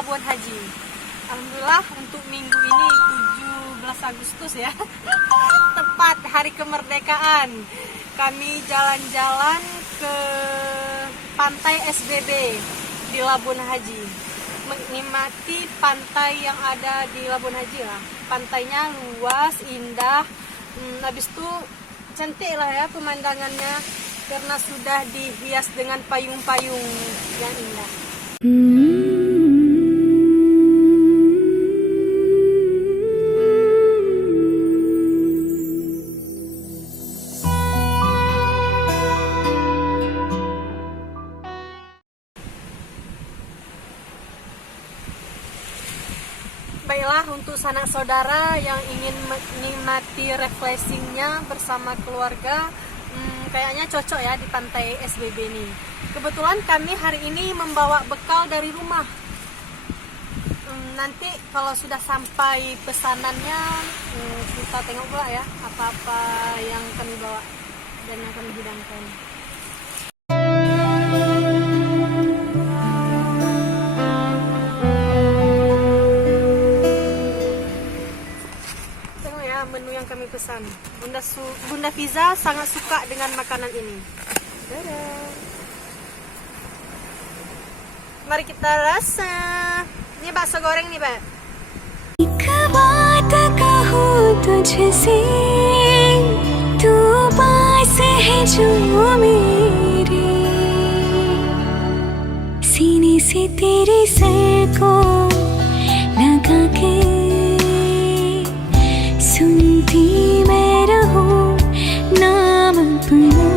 Labuan Haji. Alhamdulillah untuk minggu ini 17 Agustus ya, tepat hari kemerdekaan, kami jalan-jalan ke pantai SBB di Labuan Haji, menikmati pantai yang ada di Labuan Haji lah. Pantainya luas, indah, habis itu cantik lah ya pemandangannya karena sudah dihias dengan payung-payung yang indah. Baiklah, untuk sanak saudara yang ingin menikmati refreshingnya bersama keluarga, kayaknya cocok ya di pantai SBB ini. Kebetulan kami hari ini membawa bekal dari rumah. Nanti kalau sudah sampai pesanannya, kita tengok pula ya apa-apa yang kami bawa dan yang kami hidangkan. Menu yang kami pesan. Bunda Fiza sangat suka dengan makanan ini. Dadah. Mari kita rasa. Ini bakso goreng nih, Pak. एक बात कहूँ तुझसे, तू पास है जो मेरे, सीने से तेरे सर को लगा के सुनती मैं रहूं नाम अपना।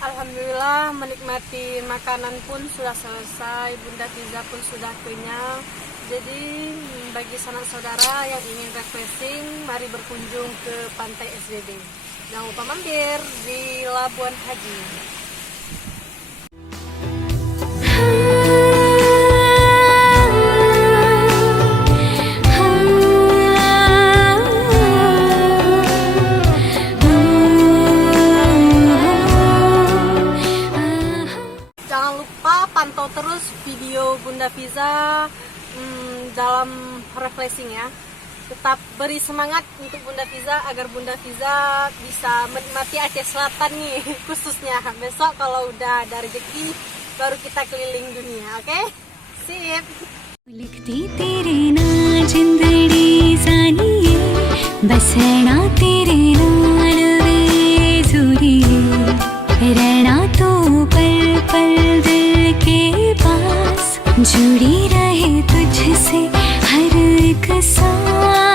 Alhamdulillah, menikmati makanan pun sudah selesai, Bunda Fiza pun sudah kenyang. Jadi bagi sanak saudara yang ingin refreshing, mari berkunjung ke pantai SBB. Jangan lupa mampir di Labuan Haji. Pantau terus video Bunda Fiza dalam refreshing ya. Tetap beri semangat untuk Bunda Fiza agar Bunda Fiza bisa menikmati Aceh Selatan nih khususnya. Besok kalau udah ada rezeki baru kita keliling dunia, oke? Sip. लिखती तेरे ना जिंदड़ी जानिए, बसना तेरे नाल वे जुरिए, रहना तो पल पल दिल के पास, जुड़ी रहे तुझसे हर एक सांस।